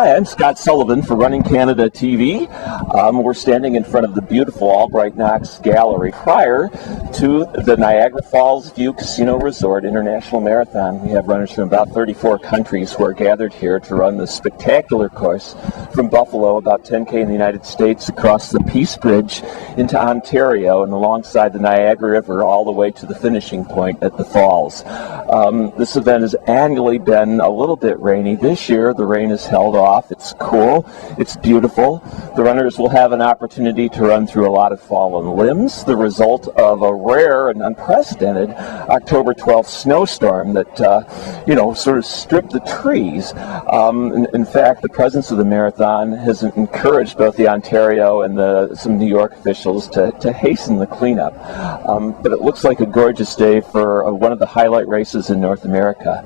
Hi, I'm Scott Sullivan for Running Canada TV. We're standing in front of the beautiful Albright Knox Gallery prior to the Niagara Fallsview Casino Resort International Marathon. We have runners from about 34 countries who are gathered here to run this spectacular course from Buffalo, about 10K in the United States, across the Peace Bridge into Ontario and alongside the Niagara River all the way to the finishing point at the Falls. This event has annually been a little bit rainy. This year the rain is held off. It's cool. It's beautiful. The runners will have an opportunity to run through a lot of fallen limbs, the result of a rare and unprecedented October 12th snowstorm that, sort of stripped the trees. In fact, the presence of the marathon has encouraged both the Ontario and some New York officials to hasten the cleanup. But it looks like a gorgeous day for one of the highlight races in North America.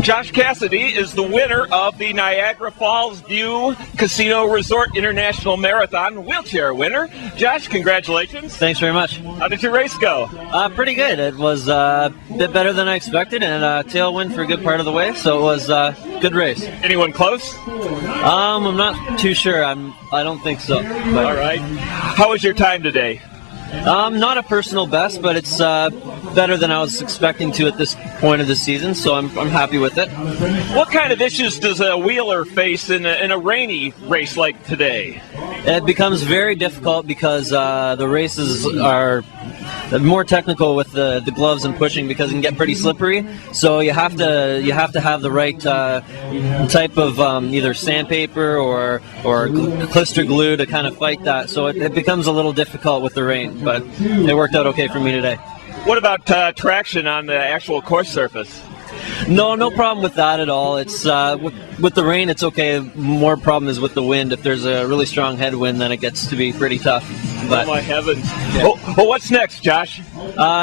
Josh Cassidy is the winner of the Niagara Fallsview Casino Resort International Marathon, wheelchair winner. Josh, congratulations. Thanks very much. How did your race go? Pretty good. It was a bit better than I expected, and a tailwind for a good part of the way, so it was a good race. Anyone close? I'm not too sure. I don't think so. But all right. How was your time today? Not a personal best, but it's better than I was expecting to at this point of the season, so I'm happy with it. What kind of issues does a wheeler face in a rainy race like today? It becomes very difficult because the races are more technical with the gloves and pushing because it can get pretty slippery. So you have to have the right type of either sandpaper or clister glue to kind of fight that. So it becomes a little difficult with the rain, but it worked out okay for me today. What about traction on the actual course surface? No problem with that at all. It's with the rain, it's okay. More problem is with the wind. If there's a really strong headwind, then it gets to be pretty tough. But, oh my heavens! Yeah. Well, what's next, Josh?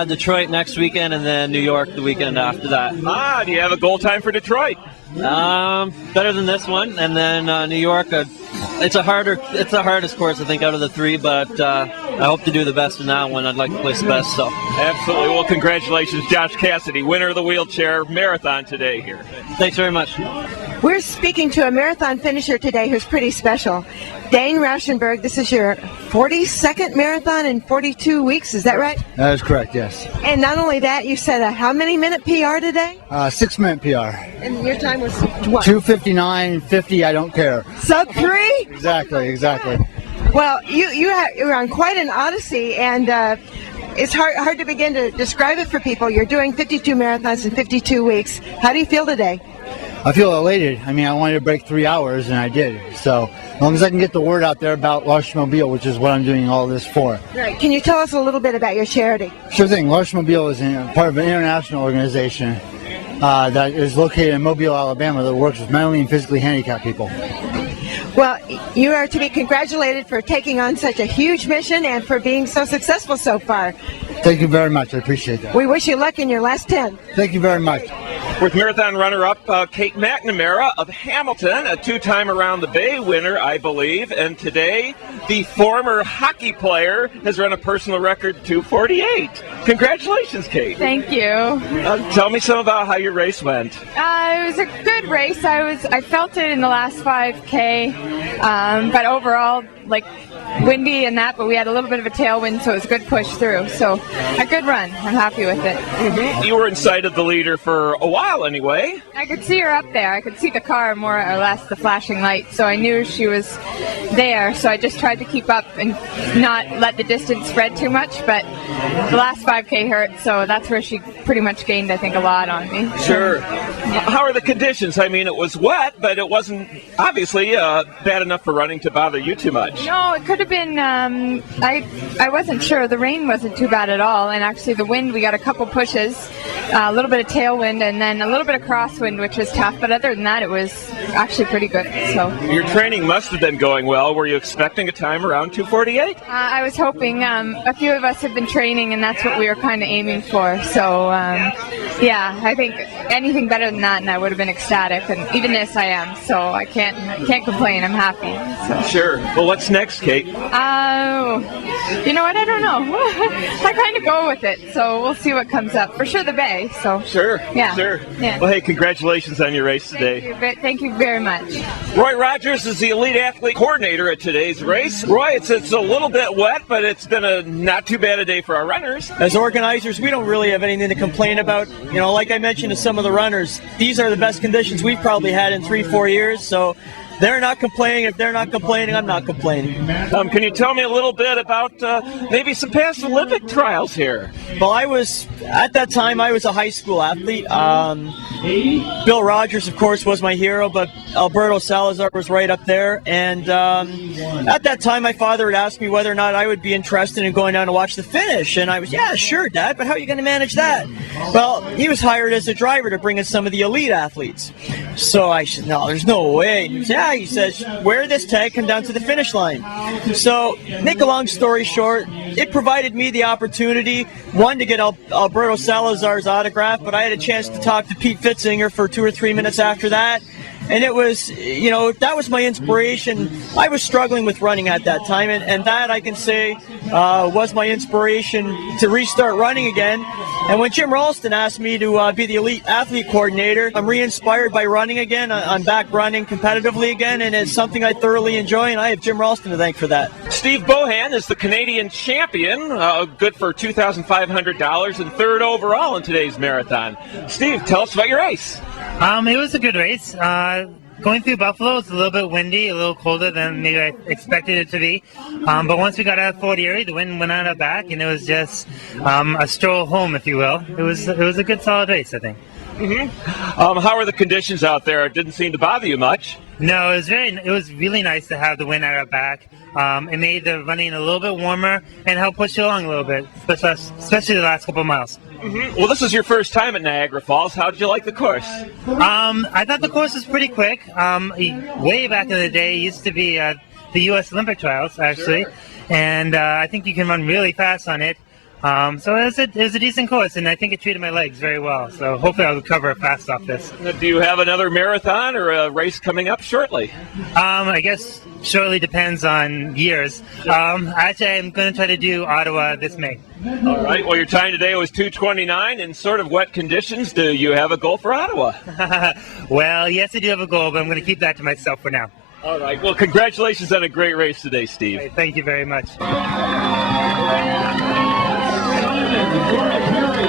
Detroit next weekend, and then New York the weekend after that. Do you have a goal time for Detroit? Better than this one, and then New York. It's the hardest course I think out of the three, but I hope to do the best in that one. I'd like to place the best. So absolutely. Well, congratulations, Josh Cassidy, winner of the wheelchair marathon today here. Thanks very much. We're speaking to a marathon finisher today who's pretty special. Dane Rauschenberg, this is your 42nd marathon in 42 weeks, is that right? That is correct, yes. And not only that, you set a how many minute PR today? 6-minute PR. And your time was what? 2:59.50, I don't care. Sub 3? Exactly. Well, you're on quite an odyssey, and it's hard to begin to describe it for people. You're doing 52 marathons in 52 weeks. How do you feel today? I feel elated. I mean, I wanted to break 3 hours, and I did. So as long as I can get the word out there about L'Archemobile, which is what I'm doing all this for. Right. Can you tell us a little bit about your charity? Sure thing. L'Archemobile is part of an international organization that is located in Mobile, Alabama, that works with mentally and physically handicapped people. Well, you are to be congratulated for taking on such a huge mission and for being so successful so far. Thank you very much. I appreciate that. We wish you luck in your last 10. Thank you very much. With marathon runner-up Kate McNamara of Hamilton, a two-time Around the Bay winner, I believe, and today the former hockey player has run a personal record 2:48. Congratulations, Kate. Thank you. Tell me some about how your race went. It was a good race. I felt it in the last 5K, but overall, windy and that, but we had a little bit of a tailwind, so it was a good push through. So a good run. I'm happy with it. Mm-hmm. You were in sight of the leader for a while anyway. I could see her up there. I could see the car more or less, the flashing light, so I knew she was there. So I just tried to keep up and not let the distance spread too much, but the last 5K hurt, so that's where she pretty much gained, I think, a lot on me. Sure. How are the conditions? I mean, it was wet, but it wasn't obviously bad enough for running to bother you too much. No, it could have been, I wasn't sure. The rain wasn't too bad at all, and actually the wind, we got a couple pushes, a little bit of tailwind, and then a little bit of crosswind, which was tough, but other than that, it was actually pretty good. So your training must have been going well. Were you expecting a time around 2:48? I was hoping. A few of us have been training, and that's what we were kind of aiming for. So, yeah, I think anything better than that, and I would have been ecstatic. And even this, I am. So I can't complain. I'm happy. So. Sure. Well, what's next, Kate? You know what? I don't know. I kind of go with it. So we'll see what comes up. For sure, the Bay. So sure. Yeah. Sure. Yeah. Well, hey, congratulations on your race today. Thank you very much. Roy Rogers is the elite athlete coordinator at today's race. Roy, it's a little bit wet, but it's been a not too bad a day for our runners. As organizers, we don't really have anything to complain about. You know, like I mentioned to some of the runners, these are the best conditions we've probably had in 3-4 years, so they're not complaining. If they're not complaining, I'm not complaining. Can you tell me a little bit about maybe some past Olympic trials here? Well, at that time, I was a high school athlete. Bill Rogers, of course, was my hero, but Alberto Salazar was right up there. And at that time, my father had asked me whether or not I would be interested in going down to watch the finish. And I was, yeah, sure, Dad, but how are you going to manage that? Well, he was hired as a driver to bring in some of the elite athletes. So I said, no, there's no way. And he said, yeah, he says, wear this tag, come down to the finish line. So, make a long story short, it provided me the opportunity, one, to get Alberto Salazar's autograph, but I had a chance to talk to Pete Fitzinger for 2 or 3 minutes after that. And it was, you know, that was my inspiration. I was struggling with running at that time, and that, I can say, was my inspiration to restart running again. And when Jim Ralston asked me to be the elite athlete coordinator, I'm re-inspired by running again. I'm back running competitively again, and it's something I thoroughly enjoy, and I have Jim Ralston to thank for that. Steve Bohan is the Canadian champion, good for $2,500 and third overall in today's marathon. Steve, tell us about your race. It was a good race. Going through Buffalo, it's a little bit windy, a little colder than maybe I expected it to be. But once we got out of Fort Erie, the wind went out our back, and it was just a stroll home, if you will. It was a good, solid race, I think. How are the conditions out there? It didn't seem to bother you much. No, it was really nice to have the wind at our back. It made the running a little bit warmer and helped push you along a little bit, especially the last couple of miles. Well, this is your first time at Niagara Falls. How did you like the course? I thought the course was pretty quick. Way back in the day, it used to be the U.S. Olympic trials, actually. Sure. And I think you can run really fast on it. So it was a decent course, and I think it treated my legs very well. So hopefully I'll recover fast off this. Do you have another marathon or a race coming up shortly? I guess shortly depends on years. Actually, I'm going to try to do Ottawa this May. All right. Well, your time today was 2:29 in sort of wet conditions. Do you have a goal for Ottawa? Well, yes, I do have a goal, but I'm going to keep that to myself for now. All right. Well, congratulations on a great race today, Steve. Right, thank you very much. Victoria Perry,